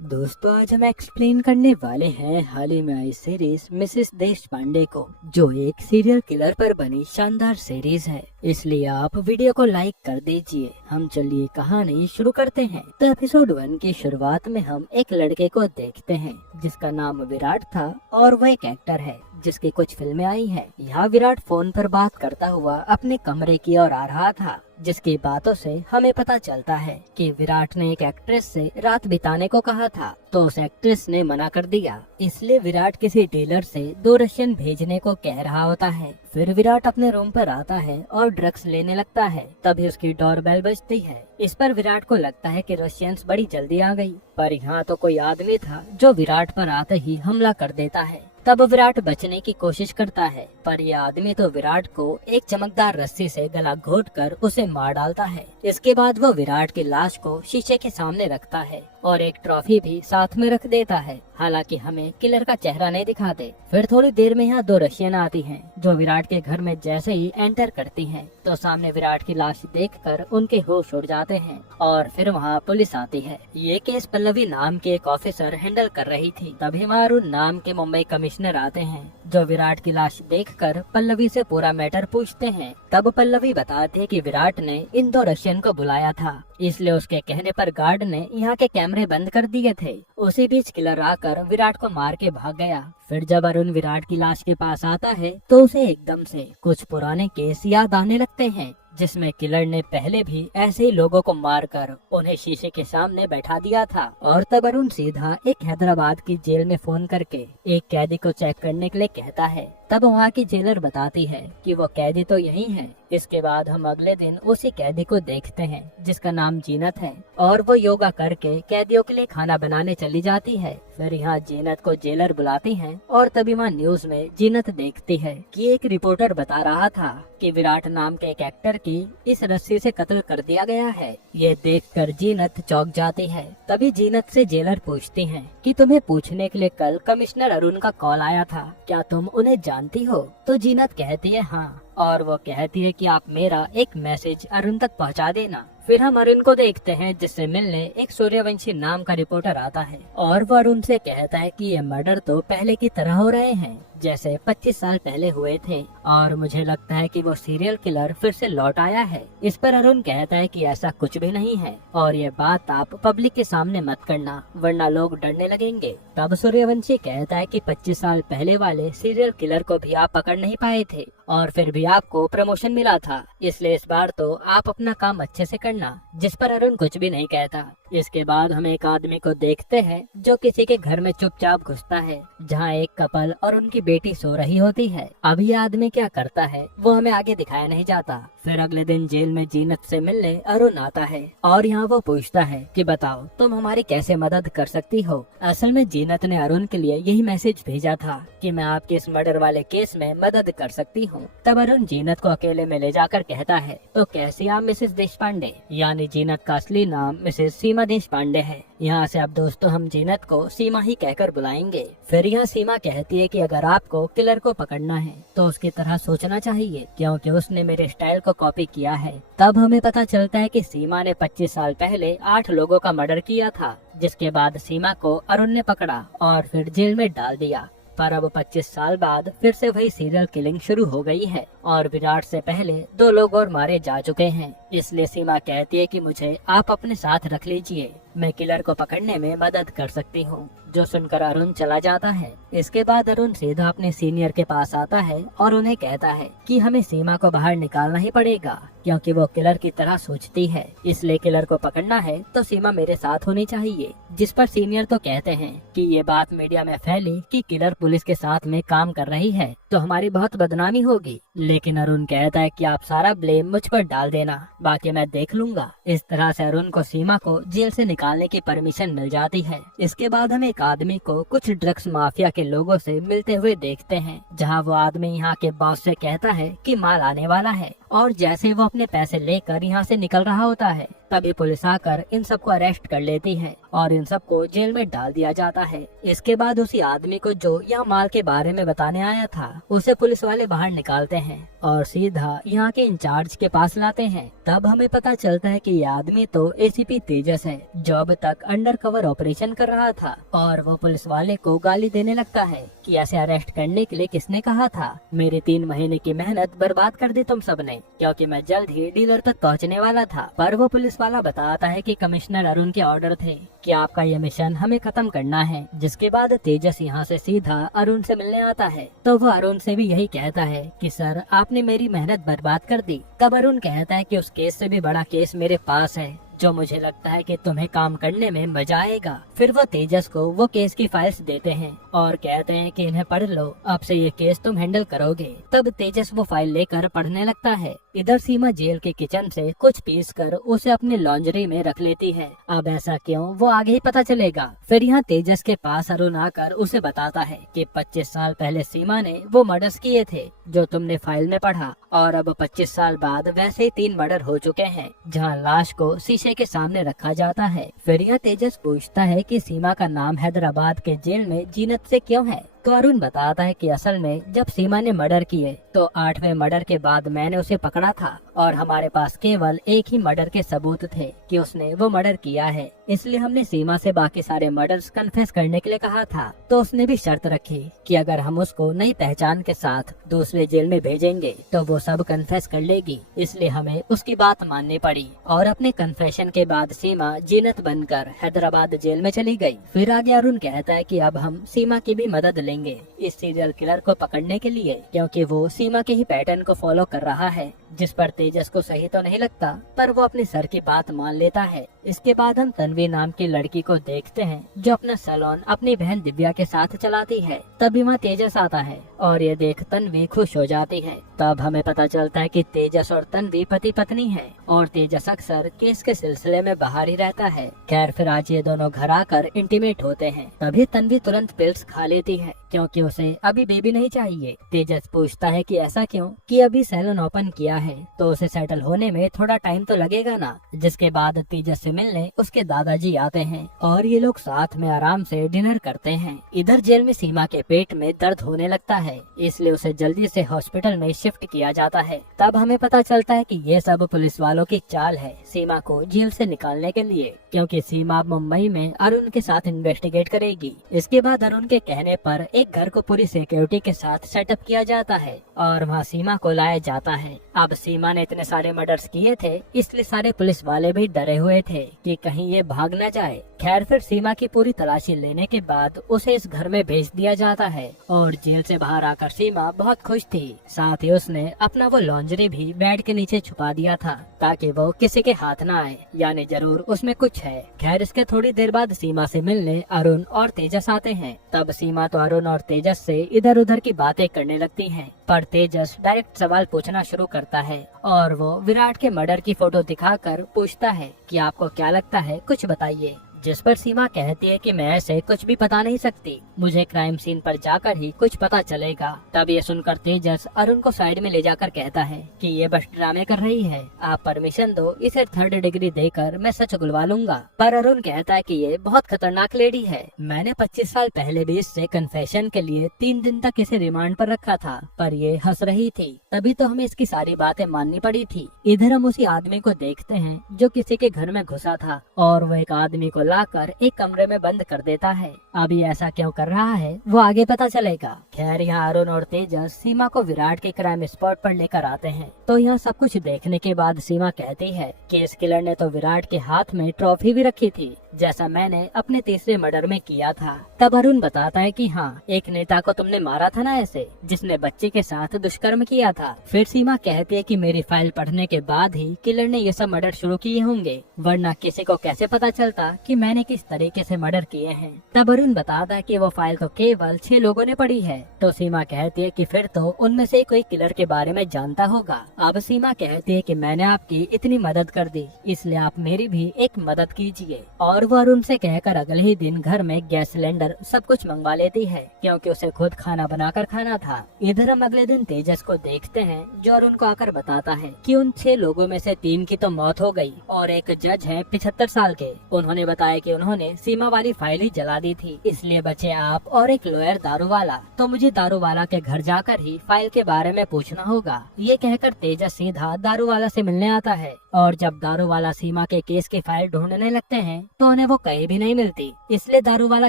दोस्तों आज हम एक्सप्लेन करने वाले हैं हाल ही में आई सीरीज मिसेस देशपांडे को, जो एक सीरियल किलर पर बनी शानदार सीरीज है। इसलिए आप वीडियो को लाइक कर दीजिए। हम चलिए कहानी शुरू करते हैं। तो एपिसोड 1 की शुरुआत में हम एक लड़के को देखते हैं जिसका नाम विराट था और वह एक एक्टर है जिसकी कुछ फिल्में आई हैं। यहाँ विराट फोन पर बात करता हुआ अपने कमरे की ओर आ रहा था, जिसकी बातों से हमें पता चलता है कि विराट ने एक एक्ट्रेस से रात बिताने को कहा था, तो उस एक्ट्रेस ने मना कर दिया। इसलिए विराट किसी डीलर से 2 रशियन भेजने को कह रहा होता है। फिर विराट अपने रूम पर आता है और ड्रग्स लेने लगता है। तभी उसकी डोरबेल बजती है। इस पर विराट को लगता है कि रशियंस बड़ी जल्दी आ गई, पर यहाँ तो कोई आदमी था जो विराट पर आते ही हमला कर देता है। तब विराट बचने की कोशिश करता है, पर यह आदमी तो विराट को एक चमकदार रस्सी से गला घोंटकर उसे मार डालता है। इसके बाद वो विराट की लाश को शीशे के सामने रखता है और एक ट्रॉफी भी साथ में रख देता है। हालांकि हमें किलर का चेहरा नहीं दिखाते। फिर थोड़ी देर में यहाँ 2 रशियन आती हैं, जो विराट के घर में जैसे ही एंटर करती हैं, तो सामने विराट की लाश देखकर उनके होश उड़ जाते हैं और फिर वहाँ पुलिस आती है। ये केस पल्लवी नाम के एक ऑफिसर हैंडल कर रही थी। तभी मारून नाम के मुंबई कमिश्नर आते हैं, जो विराट की लाश देखकर पल्लवी से पूरा मैटर पूछते हैं। तब पल्लवी बताती है कि विराट ने इन 2 रशियन को बुलाया था, इसलिए उसके कहने पर गार्ड ने यहाँ के कैमरे बंद कर दिए थे। उसी बीच किलर आकर विराट को मार के भाग गया। फिर जब अरुण विराट की लाश के पास आता है तो उसे एकदम से कुछ पुराने केस याद आने लगते हैं, जिसमें किलर ने पहले भी ऐसे ही लोगों को मारकर उन्हें शीशे के सामने बैठा दिया था। और तब अरुण सीधा एक हैदराबाद की जेल में फोन करके एक कैदी को चेक करने के लिए कहता है। तब वहाँ की जेलर बताती है कि वो कैदी तो यही है। इसके बाद हम अगले दिन उसी कैदी को देखते हैं जिसका नाम जीनत है, और वो योगा करके कैदियों के लिए खाना बनाने चली जाती है। फिर यहाँ जीनत को जेलर बुलाती हैं और तभी वहाँ न्यूज में जीनत देखती है कि एक रिपोर्टर बता रहा था कि विराट नाम के एक एक्टर की इस रस्सी से कत्ल कर दिया गया है। ये देखकर जीनत चौंक जाती है। तभी जीनत से जेलर पूछती हैं कि तुम्हें पूछने के लिए कल कमिश्नर अरुण का कॉल आया था, क्या तुम उन्हें जानती हो? तो जीनत कहती है हाँ, और वो कहती है कि आप मेरा एक मैसेज अरुण तक पहुंचा देना। फिर हम अरुण को देखते हैं, जिससे मिलने एक सूर्यवंशी नाम का रिपोर्टर आता है और वो अरुण से कहता है कि ये मर्डर तो पहले की तरह हो रहे हैं जैसे 25 साल पहले हुए थे, और मुझे लगता है कि वो सीरियल किलर फिर से लौट आया है। इस पर अरुण कहता है कि ऐसा कुछ भी नहीं है और ये बात आप पब्लिक के सामने मत करना, वरना लोग डरने लगेंगे। तब सूर्यवंशी कहता है कि 25 साल पहले वाले सीरियल किलर को भी आप पकड़ नहीं पाए थे और फिर भी आपको प्रमोशन मिला था, इसलिए इस बार तो आप अपना काम अच्छे से करना। जिस पर अरुण कुछ भी नहीं कहता। इसके बाद हम एक आदमी को देखते हैं जो किसी के घर में चुपचाप घुसता है, जहाँ एक कपल और उनकी बेटी सो रही होती है। अब ये आदमी क्या करता है वो हमें आगे दिखाया नहीं जाता। फिर अगले दिन जेल में जीनत से मिलने अरुण आता है और यहाँ वो पूछता है कि बताओ तुम हमारी कैसे मदद कर सकती हो। असल में जीनत ने अरुण के लिए यही मैसेज भेजा था कि मैं आपके इस मर्डर वाले केस में मदद कर सकती हूँ। तब अरुण जीनत को अकेले में ले जाकर कहता है, तो कैसी आप मिसेस देशपांडे? यानी जीनत का असली नाम मिसेस सीमा देशपांडे है। यहाँ से अब दोस्तों हम जीनत को सीमा ही कहकर बुलाएंगे। फिर यहाँ सीमा कहती है कि अगर आपको किलर को पकड़ना है तो उसकी तरह सोचना चाहिए, क्योंकि उसने मेरे स्टाइल को कॉपी किया है। तब हमें पता चलता है कि सीमा ने 25 साल पहले 8 लोगों का मर्डर किया था, जिसके बाद सीमा को अरुण ने पकड़ा और फिर जेल में डाल दिया। पर अब 25 साल बाद फिर से वही सीरियल किलिंग शुरू हो गई है और विराट से पहले 2 लोग और मारे जा चुके हैं। इसलिए सीमा कहती है कि मुझे आप अपने साथ रख लीजिए, मैं किलर को पकड़ने में मदद कर सकती हूँ। जो सुनकर अरुण चला जाता है। इसके बाद अरुण सीधा अपने सीनियर के पास आता है और उन्हें कहता है कि हमें सीमा को बाहर निकालना ही पड़ेगा, क्योंकि वो किलर की तरह सोचती है। इसलिए किलर को पकड़ना है तो सीमा मेरे साथ होनी चाहिए। जिस पर सीनियर तो कहते हैं कि ये बात मीडिया में फैली कि किलर पुलिस के साथ में काम कर रही है तो हमारी बहुत बदनामी होगी। लेकिन अरुण कहता है कि आप सारा ब्लेम मुझ पर डाल देना, बाकी मैं देख लूंगा। इस तरह से अरुण को सीमा को जेल से निकालने की परमिशन मिल जाती है। इसके बाद हम एक आदमी को कुछ ड्रग्स माफिया के लोगों से मिलते हुए देखते हैं, जहां वो आदमी यहाँ के बॉस से कहता है कि माल आने वाला है, और जैसे वो अपने पैसे लेकर यहाँ से निकल रहा होता है तभी पुलिस आकर इन सबको अरेस्ट कर लेती है और इन सबको जेल में डाल दिया जाता है। इसके बाद उसी आदमी को जो यहाँ माल के बारे में बताने आया था उसे पुलिस वाले बाहर निकालते हैं और सीधा यहाँ के इंचार्ज के पास लाते हैं। तब हमें पता चलता है कि ये आदमी तो एसीपी तेजस है जो अब तक अंडर कवर ऑपरेशन कर रहा था और वो पुलिस वाले को गाली देने लगता है कि ऐसे अरेस्ट करने के लिए किसने कहा था, मेरे 3 महीने की मेहनत बर्बाद कर दी तुम सबने, क्योंकि मैं जल्द ही डीलर तक पहुँचने वाला था। पर वो पुलिस वाला बताता है कि कमिश्नर अरुण के ऑर्डर थे कि आपका ये मिशन हमें खत्म करना है। जिसके बाद तेजस यहाँ से सीधा अरुण से मिलने आता है तो वो अरुण से भी यही कहता है कि सर आपने मेरी मेहनत बर्बाद कर दी। तब अरुण कहता है कि उस केस से भी बड़ा केस मेरे पास है जो मुझे लगता है कि तुम्हें काम करने में मजा आएगा। फिर वो तेजस को वो केस की फाइल्स देते हैं और कहते हैं कि इन्हें पढ़ लो, अब से ये केस तुम हैंडल करोगे। तब तेजस वो फाइल लेकर पढ़ने लगता है। इधर सीमा जेल के किचन से कुछ पीस कर उसे अपनी लॉन्ड्री में रख लेती है। अब ऐसा क्यों वो आगे ही पता चलेगा। फिर यहाँ तेजस के पास अरुण आकर उसे बताता है कि 25 साल पहले सीमा ने वो मर्डर्स किए थे जो तुमने फाइल में पढ़ा और अब 25 साल बाद वैसे ही 3 मर्डर हो चुके हैं जहाँ लाश को शीशे के सामने रखा जाता है। फिर यह तेजस पूछता है कि सीमा का नाम हैदराबाद के जेल में जीनत से क्यों है। तो अरुण बताता है कि असल में जब सीमा ने मर्डर किए तो 8वें मर्डर के बाद मैंने उसे पकड़ा था और हमारे पास केवल एक ही मर्डर के सबूत थे कि उसने वो मर्डर किया है, इसलिए हमने सीमा से बाकी सारे मर्डर्स कन्फेस करने के लिए कहा था। तो उसने भी शर्त रखी कि अगर हम उसको नई पहचान के साथ दूसरे जेल में भेजेंगे तो वो सब कन्फेस कर लेगी, इसलिए हमें उसकी बात माननी पड़ी और अपने कन्फेशन के बाद सीमा जीनत बनकर हैदराबाद जेल में चली गई। फिर आगे अरुण कहता है कि अब हम सीमा की भी मदद लेंगे इस सीरियल किलर को पकड़ने के लिए, क्योंकि वो सीमा के ही पैटर्न को फॉलो कर रहा है, जिस पर तेजस को सही तो नहीं लगता पर वो अपने सर की बात मान लेता है। इसके बाद हम तन्वी नाम की लड़की को देखते हैं जो अपना सैलून अपनी बहन दिव्या के साथ चलाती है। तभी वहाँ तेजस आता है और ये देख तन्वी खुश हो जाती है। तब हमें पता चलता है कि तेजस और तन्वी पति पत्नी हैं और तेजस अक्सर केस के सिलसिले में बाहर ही रहता है। खैर फिर आज ये दोनों घर आकर इंटीमेट होते हैं। तभी तन्वी तुरंत पिल्स खा लेती है क्योंकि उसे अभी बेबी नहीं चाहिए। तेजस पूछता है कि ऐसा क्यों, कि अभी सैलून ओपन किया है तो उसे सेटल होने में थोड़ा टाइम तो लगेगा ना। जिसके बाद तेजस से मिलने उसके दादाजी आते हैं और ये लोग साथ में आराम से डिनर करते हैं। इधर जेल में सीमा के पेट में दर्द होने लगता है, इसलिए उसे जल्दी से हॉस्पिटल में शिफ्ट किया जाता है। तब हमें पता चलता है कि ये सब पुलिस वालों की चाल है सीमा को जेल से निकालने के लिए, क्योंकि सीमा मुंबई में अरुण के साथ इन्वेस्टिगेट करेगी। इसके बाद अरुण के कहने पर एक घर को पूरी सिक्योरिटी के साथ सेटअप किया जाता है और वहाँ सीमा को लाया जाता है। अब सीमा ने इतने सारे मर्डर्स किए थे इसलिए सारे पुलिस वाले भी डरे हुए थे कि कहीं ये भाग न जाए। खैर फिर सीमा की पूरी तलाशी लेने के बाद उसे इस घर में भेज दिया जाता है और जेल से बाहर आकर सीमा बहुत खुश थी। साथ ही उसने अपना वो लॉन्जरी भी बेड के नीचे छुपा दिया था ताकि वो किसी के हाथ ना आए, यानी जरूर उसमें कुछ है। खैर इसके थोड़ी देर बाद सीमा से मिलने अरुण और तेजस आते हैं। तब सीमा तो अरुण और तेजस से इधर उधर की बातें करने लगती हैं, पर तेजस डायरेक्ट सवाल पूछना शुरू करता है और वो विराट के मर्डर की फोटो दिखाकर पूछता है कि आपको क्या लगता है, कुछ बताइए। जिस पर सीमा कहती है कि मैं ऐसे कुछ भी बता नहीं सकती, मुझे क्राइम सीन पर जाकर ही कुछ पता चलेगा। तब ये सुनकर तेजस अरुण को साइड में ले जाकर कहता है कि ये बस ड्रामे कर रही है, आप परमिशन दो, इसे 3rd डिग्री देकर मैं सच उगलवा लूंगा। पर अरुण कहता है कि ये बहुत खतरनाक लेडी है, मैंने 25 साल पहले भी इससे कन्फेशन के लिए 3 दिन तक इसे रिमांड पर रखा था, पर ये हंस रही थी, तभी तो हमें इसकी सारी बातें माननी पड़ी थी। इधर हम उसी आदमी को देखते हैं जो किसी के घर में घुसा था और वो एक आदमी को लाकर एक कमरे में बंद कर देता है। अभी ऐसा क्यों कर रहा है वो आगे पता चलेगा। खैर यहाँ अरुण और तेजस सीमा को विराट के क्राइम स्पॉट पर लेकर आते हैं। तो यहाँ सब कुछ देखने के बाद सीमा कहती है कि इस किलर ने तो विराट के हाथ में ट्रॉफी भी रखी थी, जैसा मैंने अपने तीसरे मर्डर में किया था। तब अरुण बताता है कि हाँ, एक नेता को तुमने मारा था ना ऐसे, जिसने बच्चे के साथ दुष्कर्म किया था। फिर सीमा कहती है कि मेरी फाइल पढ़ने के बाद ही किलर ने ये सब मर्डर शुरू किए होंगे, वरना किसी को कैसे पता चलता कि मैंने किस तरीके से मर्डर किए हैं। तब अरुण बताता है कि वो फाइल तो केवल 6 लोगों ने पढ़ी है तो सीमा कहती है कि फिर तो उनमें से कोई किलर के बारे में जानता होगा। अब सीमा कहती है कि मैंने आपकी इतनी मदद कर दी, इसलिए आप मेरी भी एक मदद कीजिए। और वो अरुण से कहकर अगले ही दिन घर में गैस सिलेंडर सब कुछ मंगवा लेती है, क्योंकि उसे खुद खाना बनाकर खाना था। इधर हम अगले दिन तेजस को देखते हैं, जो अरुण को आकर बताता है कि उन 6 लोगों में से 3 की तो मौत हो गई और एक जज है 75 साल के। उन्होंने बताया कि उन्होंने सीमा वाली फाइल ही जला दी थी, इसलिए बचे आप और एक लॉयर दारू वाला। तो मुझे दारू वाला के घर जाकर ही फाइल के बारे में पूछना होगा। ये कहकर तेजस सीधा दारू वाला से मिलने आता है, और जब दारू वाला सीमा के केस की फाइल ढूंढने लगते हैं तो उन्हें वो कहीं भी नहीं मिलती। इसलिए दारू वाला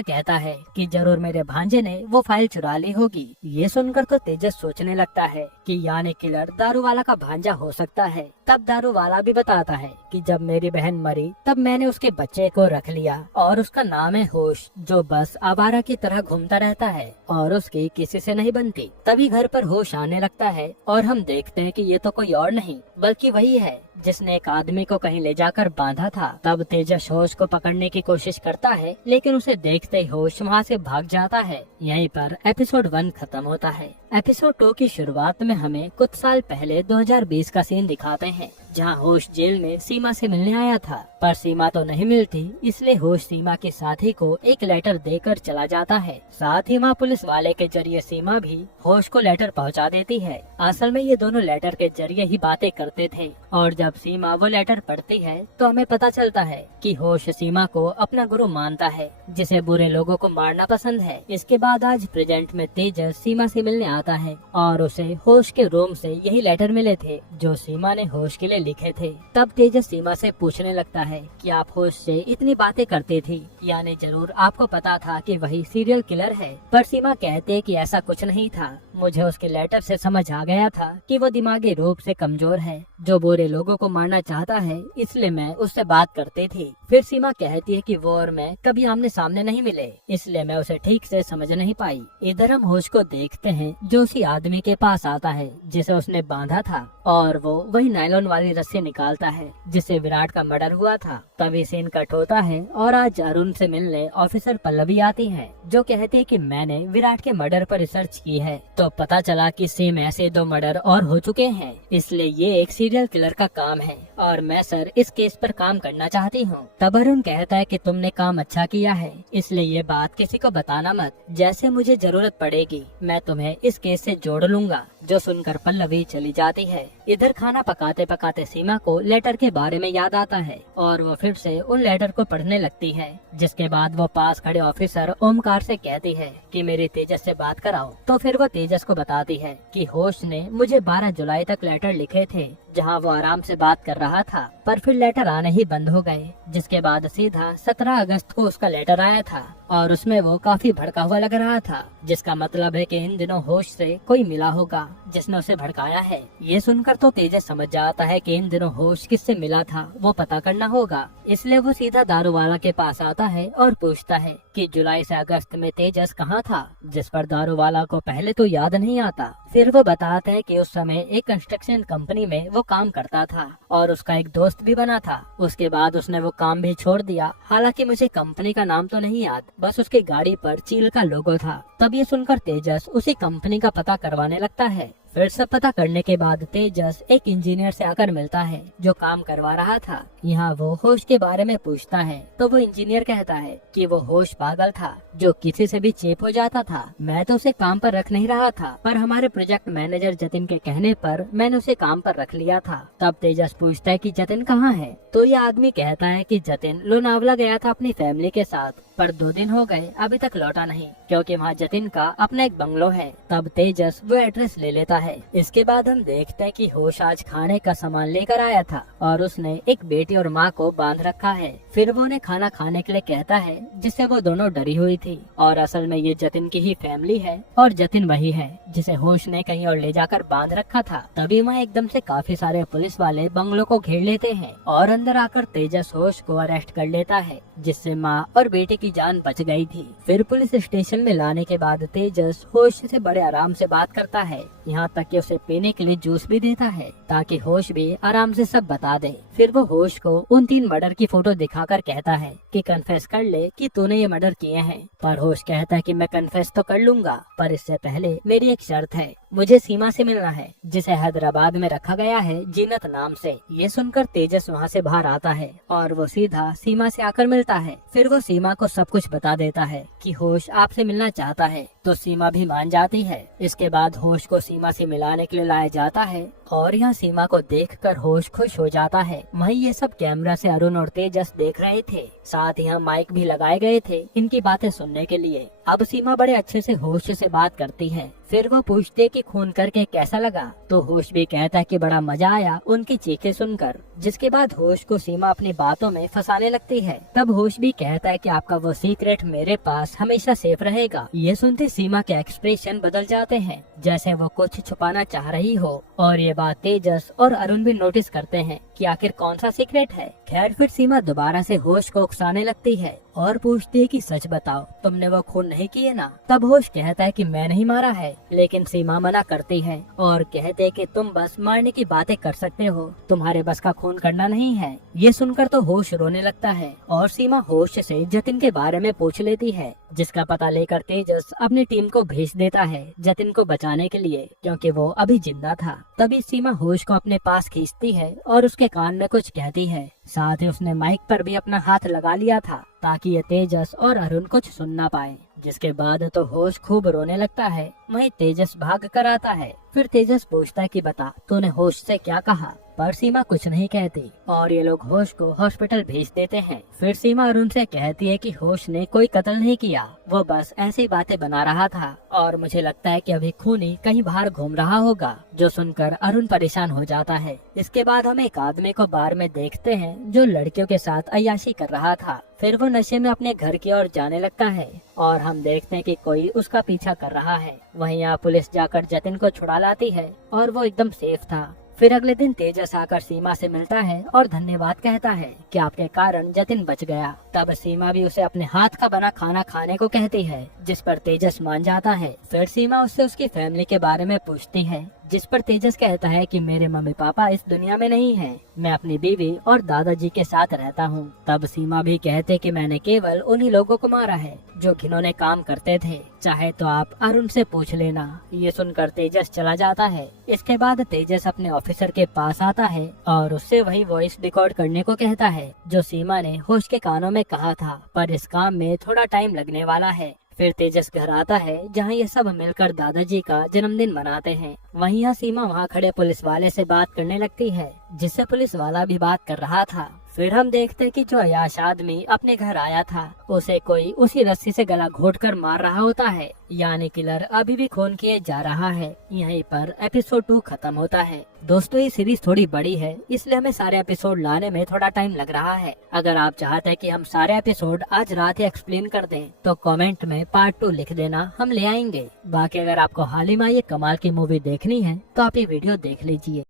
कहता है कि जरूर मेरे भांजे ने वो फाइल चुरा ली होगी। ये सुनकर तो तेजस सोचने लगता है कि यानी किलर दारू वाला का भांजा हो सकता है। तब दारू वाला भी बताता है कि जब मेरी बहन मरी तब मैंने उसके बच्चे को रख लिया और उसका नाम है होश, जो बस आवारा की तरह घूमता रहता है और उसकी किसी से नहीं बनती। तभी घर पर होश आने लगता है और हम देखते हैं कि ये तो कोई और नहीं बल्कि वही है जिसने एक आदमी को कहीं ले जाकर बांधा था। तब तेजस होश को पकड़ने की कोशिश करता है, लेकिन उसे देखते ही होश वहाँ से भाग जाता है। यहीं पर एपिसोड 1 खत्म होता है। एपिसोड 2 की शुरुआत में हमें कुछ साल पहले 2020 का सीन दिखाते हैं, जहां होश जेल में सीमा से मिलने आया था, पर सीमा तो नहीं मिलती। इसलिए होश सीमा के साथी को एक लेटर देकर चला जाता है। साथ ही वहाँ पुलिस वाले के जरिए सीमा भी होश को लेटर पहुंचा देती है। असल में ये दोनों लेटर के जरिए ही बातें करते थे, और जब सीमा वो लेटर पढ़ती है तो हमें पता चलता है कि होश सीमा को अपना गुरु मानता है, जिसे बुरे लोगों को मारना पसंद है। इसके बाद आज प्रेजेंट में तेजस सीमा से मिलने आता है और उसे होश के रूम से यही लेटर मिले थे जो सीमा ने होश के लिए लिखे थे। तब तेजस सीमा से पूछने लगता है कि आप होश से इतनी बातें करती थी, यानी जरूर आपको पता था कि वही सीरियल किलर है। पर सीमा कहते कि ऐसा कुछ नहीं था, मुझे उसके लेटर से समझ आ गया था कि वो दिमागी रूप से कमजोर है, जो बुरे लोगों को मारना चाहता है, इसलिए मैं उससे बात करती थी। फिर सीमा कहती है कि वो और मैं कभी आमने सामने नहीं मिले, इसलिए मैं उसे ठीक से समझ नहीं पाई। इधर हम होश को देखते हैं, जो उसी आदमी के पास आता है जिसे उसने बांधा था, और वो वही नायलॉन वाली रस्सी निकालता है जिससे विराट का मर्डर हुआ था। तभी सीन कट होता है और आज अरुण से मिलने ऑफिसर पल्लवी आती है, जो कहते हैं कि मैंने विराट के मर्डर पर रिसर्च की है, तो पता चला कि सेम ऐसे 2 मर्डर और हो चुके हैं, इसलिए ये एक सीरियल किलर का काम है और मैं सर इस केस पर काम करना चाहती हूँ। तब अरुण कहता है कि तुमने काम अच्छा किया है, इसलिए ये बात किसी को बताना मत, जैसे मुझे जरूरत पड़ेगी मैं तुम्हें इस केस से जोड़ लूंगा। जो सुनकर पल्लवी चली जाती है। इधर खाना पकाते पकाते सीमा को लेटर के बारे में याद आता है और वो फिर से उन लेटर को पढ़ने लगती है, जिसके बाद वो पास खड़े ऑफिसर ओमकार से कहती है कि मेरी तेजस से बात कराओ। तो फिर वो तेजस को बताती है कि होश ने मुझे 12 जुलाई तक लेटर लिखे थे, जहां वो आराम से बात कर रहा था, पर फिर लेटर आने ही बंद हो गए। जिसके बाद सीधा 17 अगस्त को उसका लेटर आया था और उसमें वो काफी भड़का हुआ लग रहा था, जिसका मतलब है कि इन दिनों होश से कोई मिला होगा जिसने उसे भड़काया है। ये सुनकर तो तेजस समझ जाता है कि इन दिनों होश किससे मिला था वो पता करना होगा, इसलिए वो सीधा दारू वाला के पास आता है और पूछता है कि जुलाई से अगस्त में तेजस कहाँ था, जिस पर दारू वाला को पहले तो याद नहीं आता। फिर वो बताते हैं कि उस समय एक कंस्ट्रक्शन कंपनी में वो काम करता था और उसका एक दोस्त भी बना था। उसके बाद उसने वो काम भी छोड़ दिया। हालांकि मुझे कंपनी का नाम तो नहीं याद, बस उसकी गाड़ी पर चील का लोगो था। तब ये सुनकर तेजस उसी कंपनी का पता करवाने लगता है। फिर सब पता करने के बाद तेजस एक इंजीनियर से आकर मिलता है जो काम करवा रहा था। यहाँ वो होश के बारे में पूछता है तो वो इंजीनियर कहता है कि वो होश पागल था जो किसी से भी चेप हो जाता था। मैं तो उसे काम पर रख नहीं रहा था, पर हमारे प्रोजेक्ट मैनेजर जतिन के कहने पर मैंने उसे काम पर रख लिया था। तब तेजस पूछता है कि जतिन कहाँ है, तो ये आदमी कहता है कि जतिन लोनावला गया था अपनी फैमिली के साथ, पर 2 दिन हो गए अभी तक लौटा नहीं, क्योंकि वहाँ जतिन का अपना एक बंगलो है। तब तेजस वो एड्रेस ले लेता है। इसके बाद हम देखते हैं कि होश आज खाने का सामान लेकर आया था और उसने एक बेटी और माँ को बांध रखा है। फिर वो उन्हें खाना खाने के लिए कहता है, जिससे वो दोनों डरी हुई थी, और असल में ये जतिन की ही फैमिली है और जतिन वही है जिसे होश ने कहीं और ले जाकर बांध रखा था। तभी वहाँ एकदम से काफी सारे पुलिस वाले बंगलों को घेर लेते हैं और अंदर आकर तेजस होश को अरेस्ट कर लेता है, जिससे माँ और बेटे की जान बच गई थी। फिर पुलिस स्टेशन में लाने के बाद तेजस होश से बड़े आराम से बात करता है। यहाँ तक कि उसे पीने के लिए जूस भी देता है ताकि होश भी आराम से सब बता दे। फिर वो होश को उन 3 मर्डर की फोटो दिखाकर कहता है कि कन्फेस कर ले कि तूने ये मर्डर किए हैं। पर होश कहता है कि मैं कन्फेस तो कर लूंगा, पर इससे पहले मेरी एक शर्त है, मुझे सीमा से मिलना है जिसे हैदराबाद में रखा गया है जीनत नाम से। ये सुनकर तेजस वहाँ से बाहर आता है और वो सीधा सीमा से आकर मिलता है। फिर वो सीमा को सब कुछ बता देता है कि होश आपसे मिलना चाहता है, तो सीमा भी मान जाती है। इसके बाद होश को सीमा से मिलाने के लिए लाया जाता है और यहाँ सीमा को देखकर होश खुश हो जाता है। वहीं ये सब कैमरा से अरुण और तेजस देख रहे थे, साथ यहाँ माइक भी लगाए गए थे इनकी बातें सुनने के लिए। अब सीमा बड़े अच्छे से होश से बात करती है। फिर वो पूछते कि खून करके कैसा लगा, तो होश भी कहता है कि बड़ा मजा आया उनकी चीखें सुनकर। जिसके बाद होश को सीमा अपनी बातों में फंसाने लगती है। तब होश भी कहता है कि आपका वो सीक्रेट मेरे पास हमेशा सेफ रहेगा। ये सुनते सीमा के एक्सप्रेशन बदल जाते हैं, जैसे वो कुछ छुपाना चाह रही हो। और ये बात तेजस और अरुण भी नोटिस करते हैं कि आखिर कौन सा सीक्रेट है। खैर फिर सीमा दोबारा से होश को उकसाने लगती है और पूछती है कि सच बताओ, तुमने वो खून नहीं किए ना। तब होश कहता है कि मैं नहीं मारा है, लेकिन सीमा मना करती है और कहते कि तुम बस मारने की बातें कर सकते हो, तुम्हारे बस का खून करना नहीं है। ये सुनकर तो होश रोने लगता है और सीमा होश से जतिन के बारे में पूछ लेती है, जिसका पता लेकर तेजस अपनी टीम को भेज देता है जतिन को बचाने के लिए, क्योंकि वो अभी जिंदा था। तभी सीमा होश को अपने पास खींचती है और उसके कान में कुछ कहती है। साथ ही उसने माइक पर भी अपना हाथ लगा लिया था ताकि ये तेजस और अरुण कुछ सुन ना पाए। जिसके बाद तो होश खूब रोने लगता है। वहीं तेजस भाग कर आता है। फिर तेजस पूछता है कि बता तूने होश से क्या कहा, पर सीमा कुछ नहीं कहती और ये लोग होश को हॉस्पिटल भेज देते हैं। फिर सीमा अरुण से कहती है कि होश ने कोई कत्ल नहीं किया, वो बस ऐसी बातें बना रहा था और मुझे लगता है कि अभी खूनी कहीं बाहर घूम रहा होगा। जो सुनकर अरुण परेशान हो जाता है। इसके बाद हम एक आदमी को बार में देखते हैं जो लड़कियों के साथ अय्याशी कर रहा था। फिर वो नशे में अपने घर की ओर जाने लगता है और हम देखते हैं कि कोई उसका पीछा कर रहा है। वहीं यहाँ पुलिस जाकर जतिन को छुड़ा लाती है और वो एकदम सेफ था। फिर अगले दिन तेजस आकर सीमा से मिलता है और धन्यवाद कहता है कि आपके कारण जतिन बच गया। तब सीमा भी उसे अपने हाथ का बना खाना खाने को कहती है, जिस पर तेजस मान जाता है। फिर सीमा उससे उसकी फैमिली के बारे में पूछती है, जिस पर तेजस कहता है कि मेरे मम्मी पापा इस दुनिया में नहीं हैं, मैं अपनी बीवी और दादाजी के साथ रहता हूँ। तब सीमा भी कहते कि मैंने केवल उन्हीं लोगों को मारा है जो घिनौने काम करते थे, चाहे तो आप अरुण से पूछ लेना। ये सुनकर तेजस चला जाता है। इसके बाद तेजस अपने ऑफिसर के पास आता है और उससे वही वॉइस रिकॉर्ड करने को कहता है जो सीमा ने होश के कानों में कहा था, पर इस काम में थोड़ा टाइम लगने वाला है। फिर तेजस घर आता है जहाँ ये सब मिलकर दादाजी का जन्मदिन मनाते हैं। वहीं यहाँ सीमा वहाँ खड़े पुलिस वाले से बात करने लगती है, जिससे पुलिस वाला भी बात कर रहा था। फिर हम देखते कि जो अय्याश आदमी अपने घर आया था उसे कोई उसी रस्सी से गला घोंटकर मार रहा होता है, यानी किलर अभी भी खून किए जा रहा है। यहीं पर एपिसोड 2 खत्म होता है। दोस्तों ये सीरीज थोड़ी बड़ी है, इसलिए हमें सारे एपिसोड लाने में थोड़ा टाइम लग रहा है। अगर आप चाहते हैं कि हम सारे एपिसोड आज रात ही एक्सप्लेन कर दें तो कमेंट में पार्ट 2 लिख देना, हम ले आएंगे। बाकी अगर आपको हाल ही में ये कमाल की मूवी देखनी है तो आप ये वीडियो देख लीजिए।